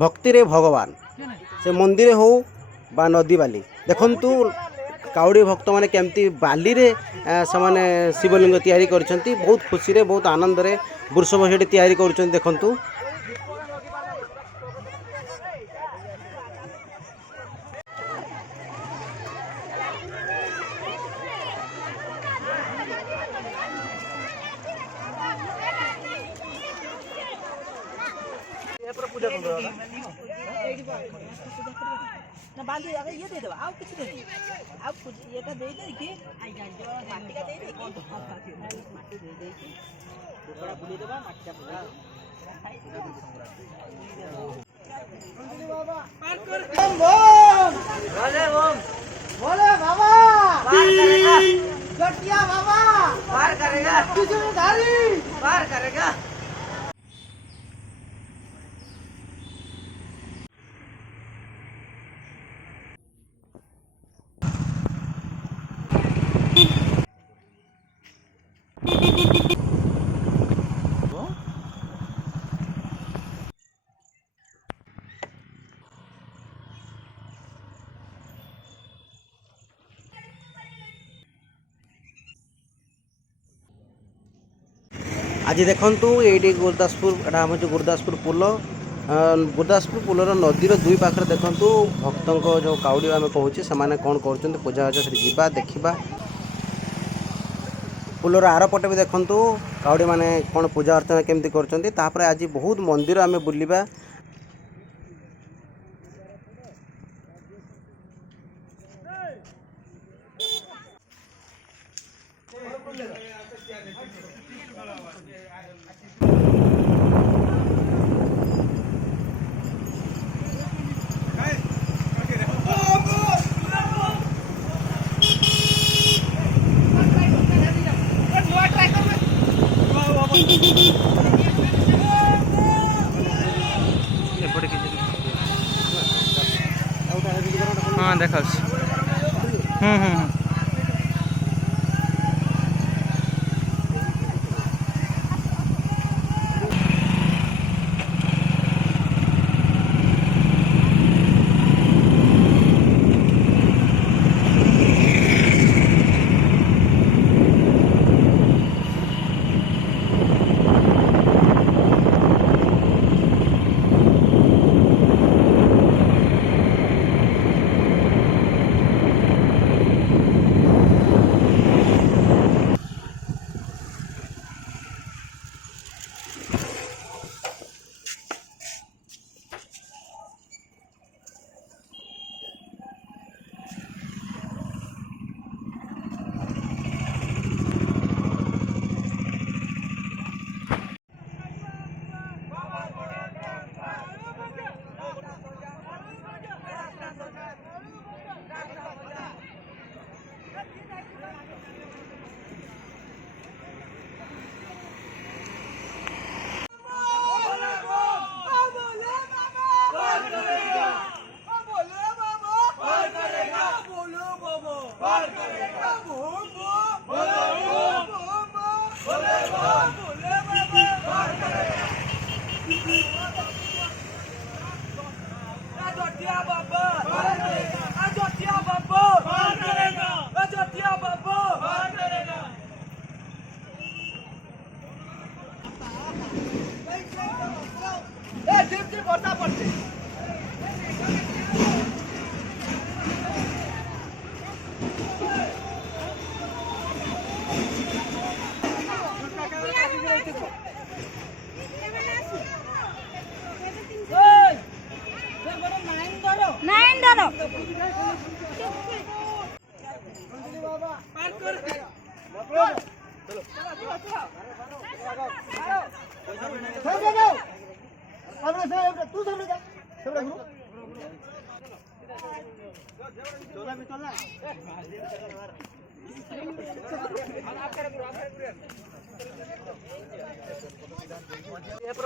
भक्ति रे भगवान से मंदिर हो बा नदी बाली देखंतु काउड़ी भक्त मैंने केमती बाली रे से शिवलिंग तैयारी करछंती बहुत खुशी रे बहुत आनंद रे वृषभ सेठी तैयारी करछंती देखंतु पूजा ना बांधी अगर ये दे दो आप कुछ नहीं आप कुछ ये का दे दे कि आई गांजो माटी का दे दे कौन तो माटी दे दे कि टुकड़ा बुली देबा माटी का पूरा बाबा पार कर बम बोले बाबा पार करेगा गटिया बाबा पार करेगा त्रिशूलधारी पार करेगा। आज देखंतु ये गुरदासपुर एटा हम जो गुरदासपुर पुलर नदीर दुई पाखरे देखंतु भक्तों जो काउड़ी आम कहूँ से कौन कर पूजा अर्चा से जीवा देखा पुलर आर पटे भी देखंतु काउड़ी माने कौन पूजा अर्चना केमती कर आज बहुत मंदिर आम बुलवा हाँ देखा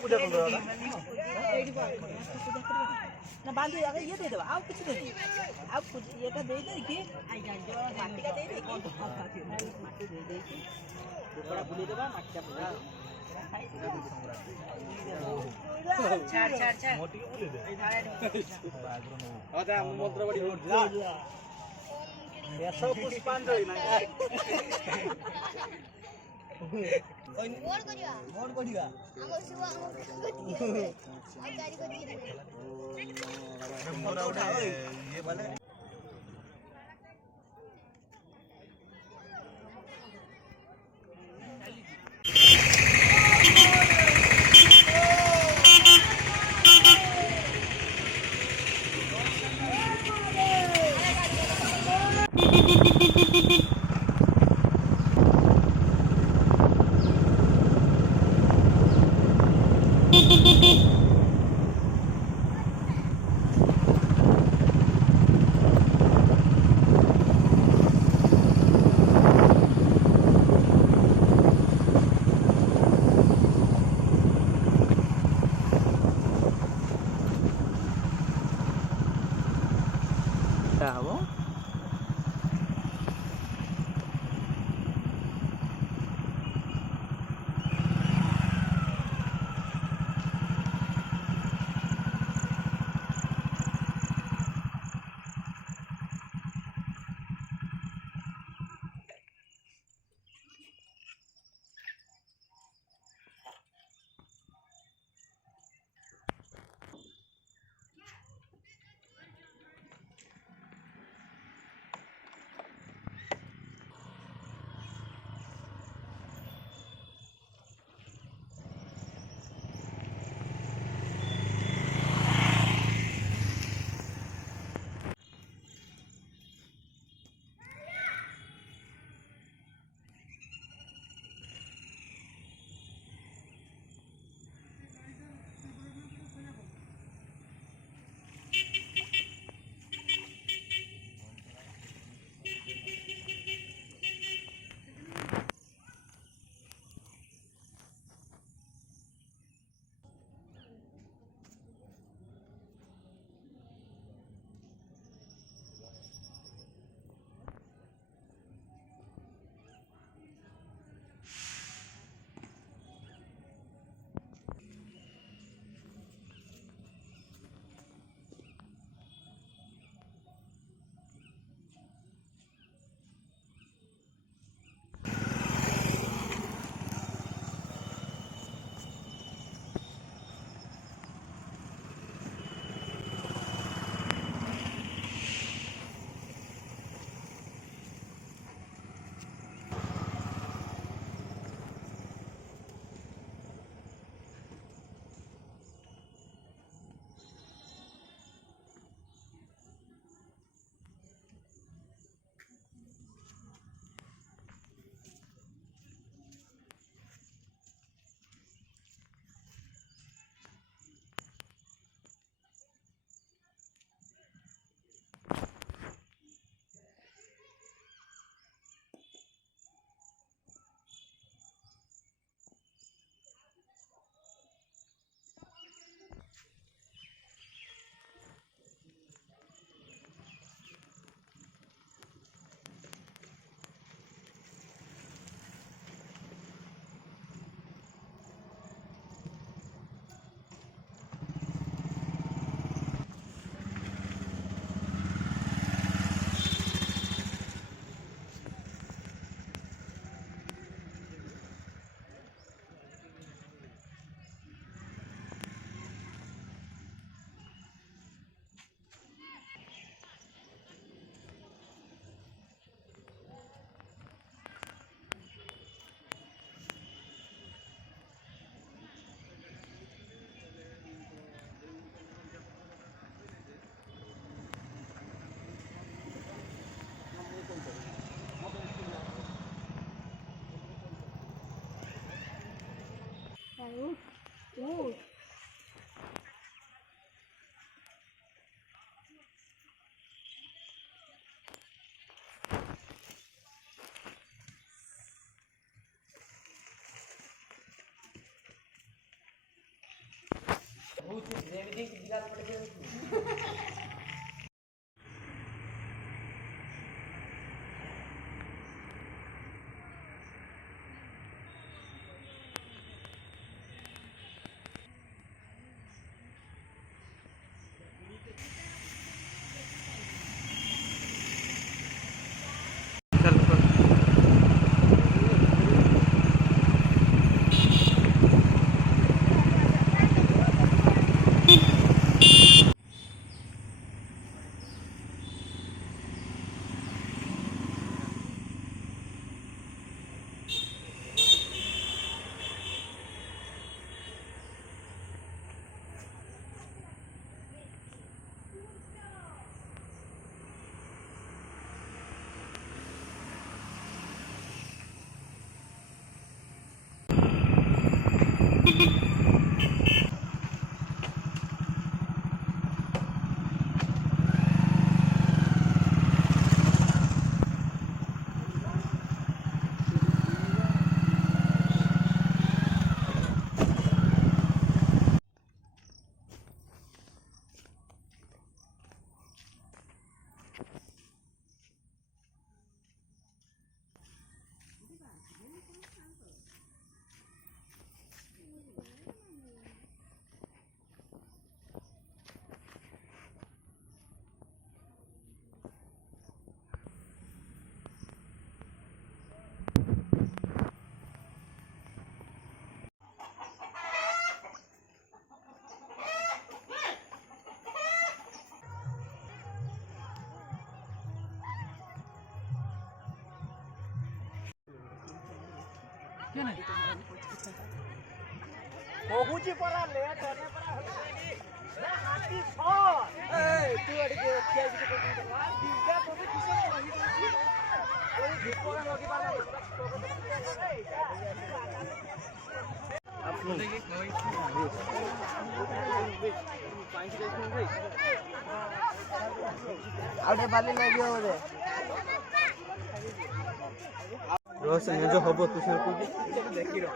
पूजा ना बांधी अगर ये दे दो आप कुछ नहीं आप कुछ ये का दे दे कि आई गांजो माटी का दे दे कौन तो माटी दे दे कि टुकड़ा बुली देबा माटी का पूरा ଛାଡ ଛାଡ ଛାଡ ଏଇ ଧାଳେ ମନ୍ତ୍ର ବାଡ଼ି ଦେଶ ପୁଷ୍ପାଞ୍ଜଳି ନା ଭୋଟ କରିବା ଇଏ ମାନେ ହବ କହୁଛି ପରା ଲେଟ୍ ହେଲେ ପରା ନା ହାତୀ ଛଅ ତୁ ଏଠି ଠିଆ ହେଇକି ଦିଟା ପଦେ କିସ କହିଦଉଛି କୋଇ ଧୂପ ଲଗି ପାଲା ଆଉ ଟିକେ ବାଲି ଲାଗିବ ବୋଧେ ରୋଷ ନିଜ ହବ ତୁ ସେ କହୁଛି ଦେଖି ର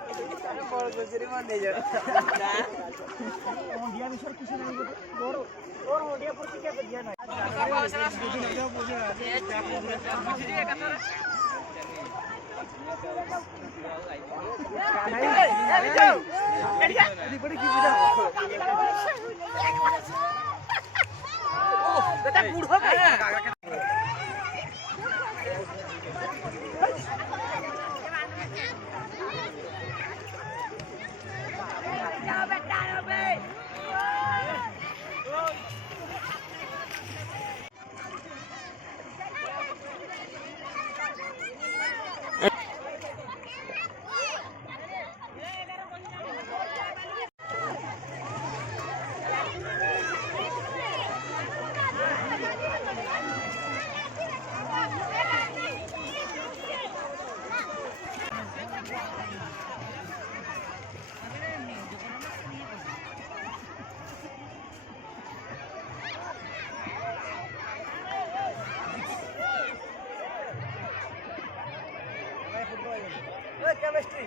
ବଳ ଜୋଜିରେ ମନ ନେଇ ଯା ଓଣ୍ଡିଆ ବିଷୟରେ କିଛି ନାହିଁ ବୋଧେ ତୋର ଓଣ୍ଡିଆ ପ୍ରତି କେତେ ଧ୍ୟାନ केमिस्ट्री